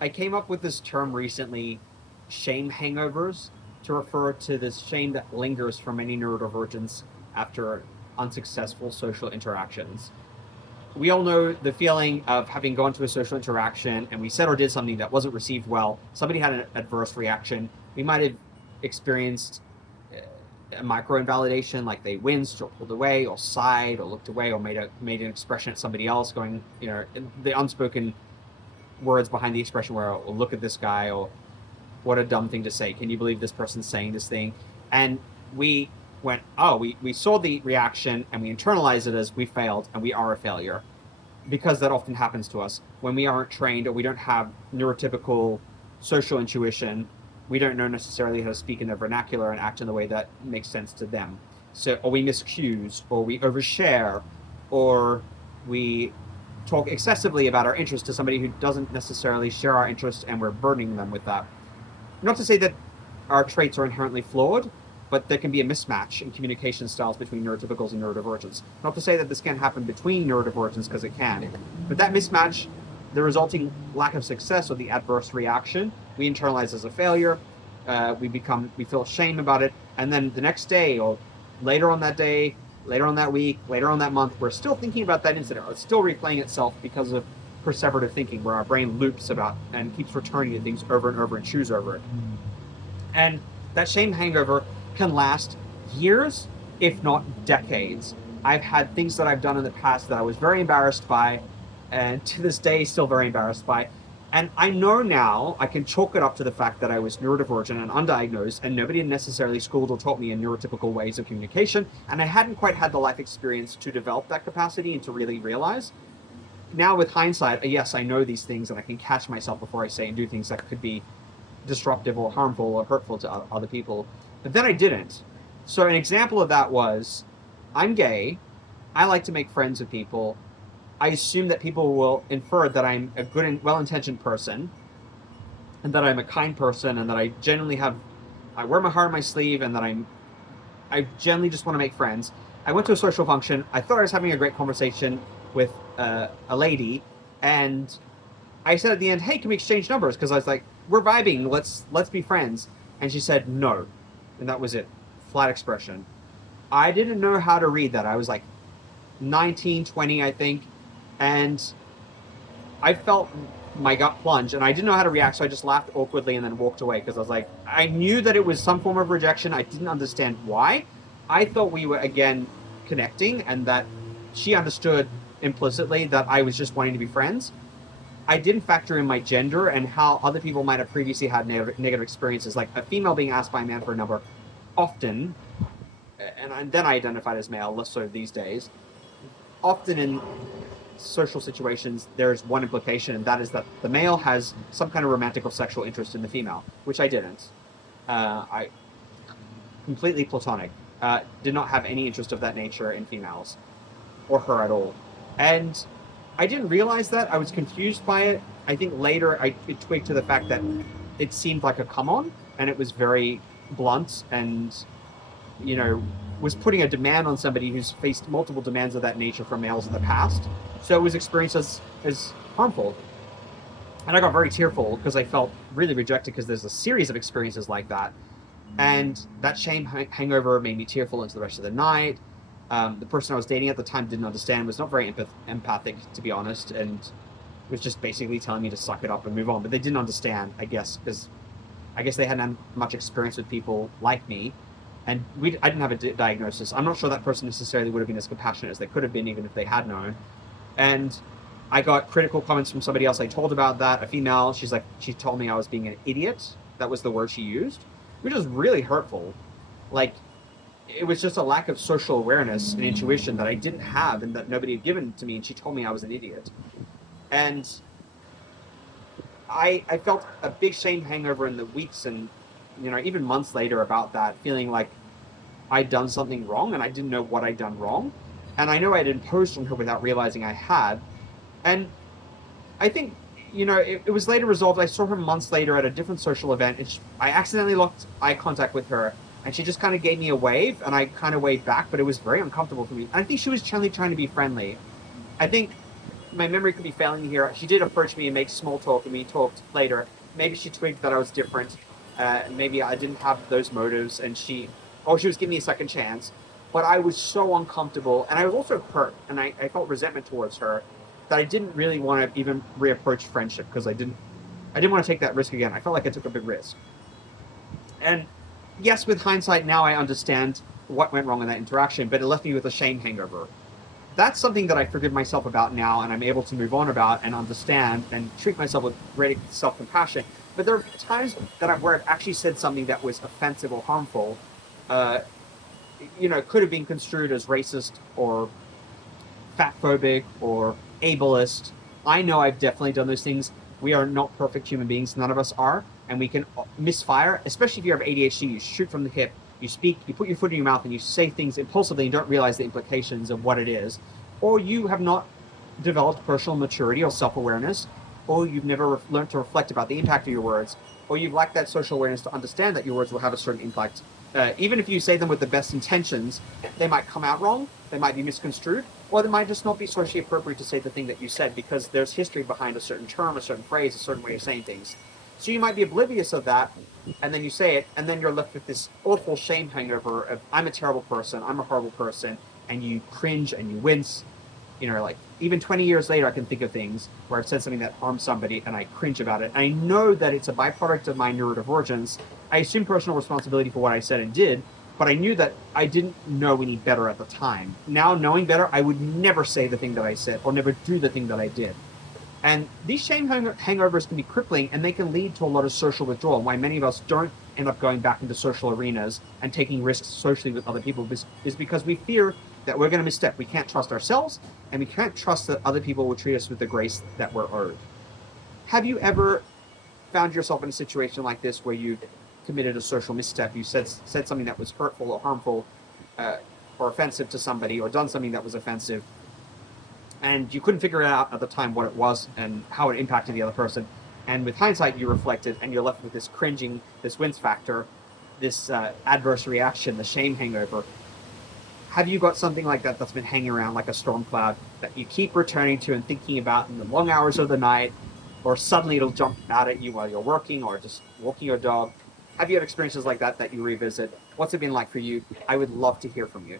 I came up with this term recently, shame hangovers, to refer to this shame that lingers for many neurodivergents after unsuccessful social interactions. We all know the feeling of having gone to a social interaction and we said or did something that wasn't received well. Somebody had an adverse reaction. We might have experienced a micro invalidation, like they winced or pulled away or sighed or looked away or made an expression at somebody else, going, the unspoken words behind the expression where, oh, look at this guy, or what a dumb thing to say. Can you believe this person's saying this thing? And we went, oh, we saw the reaction and we internalized it as we failed and we are a failure, because that often happens to us when we aren't trained or we don't have neurotypical social intuition. We don't know necessarily how to speak in their vernacular and act in the way that makes sense to them. So, or we miscuse, or we overshare, or we talk excessively about our interest to somebody who doesn't necessarily share our interest, and we're burdening them with that. Not to say that our traits are inherently flawed, but there can be a mismatch in communication styles between neurotypicals and neurodivergents. Not to say that this can't happen between neurodivergents, because it can. But that mismatch, the resulting lack of success or the adverse reaction, we internalize as a failure. We feel shame about it, and then the next day or later on that day, later on that week, later on that month, we're still thinking about that incident. It's still replaying itself because of perseverative thinking, where our brain loops about and keeps returning to things over and over and chews over it. And that shame hangover can last years, if not decades. I've had things that I've done in the past that I was very embarrassed by, and to this day still very embarrassed by. And I know now I can chalk it up to the fact that I was neurodivergent and undiagnosed, and nobody had necessarily schooled or taught me in neurotypical ways of communication, and I hadn't quite had the life experience to develop that capacity and to really realize. Now with hindsight, yes, I know these things and I can catch myself before I say and do things that could be disruptive or harmful or hurtful to other people. But then I didn't. So an example of that was, I'm gay, I like to make friends with people. I assume that people will infer that I'm a good and well-intentioned person, and that I'm a kind person, and that I wear my heart on my sleeve, and that I generally just want to make friends. I went to a social function. I thought I was having a great conversation with a lady, and I said at the end, "Hey, can we exchange numbers?" Because I was like, "We're vibing. Let's be friends." And she said, "No," and that was it. Flat expression. I didn't know how to read that. I was like 19, 20, I think, and I felt my gut plunge, and I didn't know how to react, so I just laughed awkwardly and then walked away, because I was like, I knew that it was some form of rejection. I didn't understand why. I thought we were, again, connecting, and that she understood implicitly that I was just wanting to be friends. I didn't factor in my gender and how other people might have previously had negative experiences, like a female being asked by a man for a number often, and then I identified as male, less so these days. Often in social situations, there's one implication, and that is that the male has some kind of romantic or sexual interest in the female, which I didn't. I completely platonic. Did not have any interest of that nature in females, or her at all. And I didn't realize that. I was confused by it. I think later it twigged to the fact that it seemed like a come on, and it was very blunt, and was putting a demand on somebody who's faced multiple demands of that nature from males in the past. So it was experienced as harmful. And I got very tearful because I felt really rejected, because there's a series of experiences like that. And that shame hangover made me tearful into the rest of the night. The person I was dating at the time didn't understand, was not very empathic, to be honest, and was just basically telling me to suck it up and move on. But they didn't understand, I guess, because I guess they hadn't had much experience with people like me. And I didn't have a diagnosis. I'm not sure that person necessarily would have been as compassionate as they could have been, even if they had known. And I got critical comments from somebody else I told about that, a female. She told me I was being an idiot. That was the word she used, which was really hurtful. Like, it was just a lack of social awareness and intuition that I didn't have and that nobody had given to me. And she told me I was an idiot. And I felt a big shame hangover in the weeks and even months later about that, feeling like I'd done something wrong and I didn't know what I'd done wrong. And I know I'd imposed on her without realizing I had. And I think, it was later resolved. I saw her months later at a different social event, and I accidentally locked eye contact with her, and she just kind of gave me a wave, and I kind of waved back, but it was very uncomfortable for me. I think she was generally trying to be friendly. I think my memory could be failing me here. She did approach me and make small talk, and we talked later. Maybe she twigged that I was different. Maybe I didn't have those motives, and she was giving me a second chance. But I was so uncomfortable, and I was also hurt, and I felt resentment towards her that I didn't really want to even reapproach friendship because I didn't want to take that risk again. I felt like I took a big risk. And yes, with hindsight now, I understand what went wrong in that interaction, but it left me with a shame hangover. That's something that I forgive myself about now, and I'm able to move on about and understand and treat myself with great self-compassion. But there are times where I've actually said something that was offensive or harmful, uh, could have been construed as racist or fatphobic or ableist. I know I've definitely done those things. We are not perfect human beings. None of us are. And we can misfire, especially if you have ADHD. You shoot from the hip. You speak, you put your foot in your mouth, and you say things impulsively and don't realize the implications of what it is. Or you have not developed personal maturity or self-awareness, or you've never learned to reflect about the impact of your words, or you've lacked that social awareness to understand that your words will have a certain impact. Even if you say them with the best intentions, they might come out wrong, they might be misconstrued, or they might just not be socially appropriate to say the thing that you said because there's history behind a certain term, a certain phrase, a certain way of saying things. So you might be oblivious of that, and then you say it, and then you're left with this awful shame hangover of, I'm a terrible person, I'm a horrible person, and you cringe and you wince. Like even 20 years later, I can think of things where I've said something that harmed somebody and I cringe about it. I know that it's a byproduct of my neurodivergence. I assume personal responsibility for what I said and did, but I knew that I didn't know any better at the time. Now, knowing better, I would never say the thing that I said or never do the thing that I did. And these shame hangovers can be crippling, and they can lead to a lot of social withdrawal. Why many of us don't end up going back into social arenas and taking risks socially with other people is because we fear that we're going to misstep. We can't trust ourselves, and we can't trust that other people will treat us with the grace that we're owed. Have you ever found yourself in a situation like this where you've committed a social misstep? You said something that was hurtful or harmful or offensive to somebody, or done something that was offensive, and you couldn't figure out at the time what it was and how it impacted the other person. And with hindsight, you reflected, and you're left with this cringing, this wince factor, this adverse reaction, the shame hangover. Have you got something like that that's been hanging around like a storm cloud that you keep returning to and thinking about in the long hours of the night, or suddenly it'll jump out at you while you're working or just walking your dog? Have you had experiences like that you revisit? What's it been like for you? I would love to hear from you.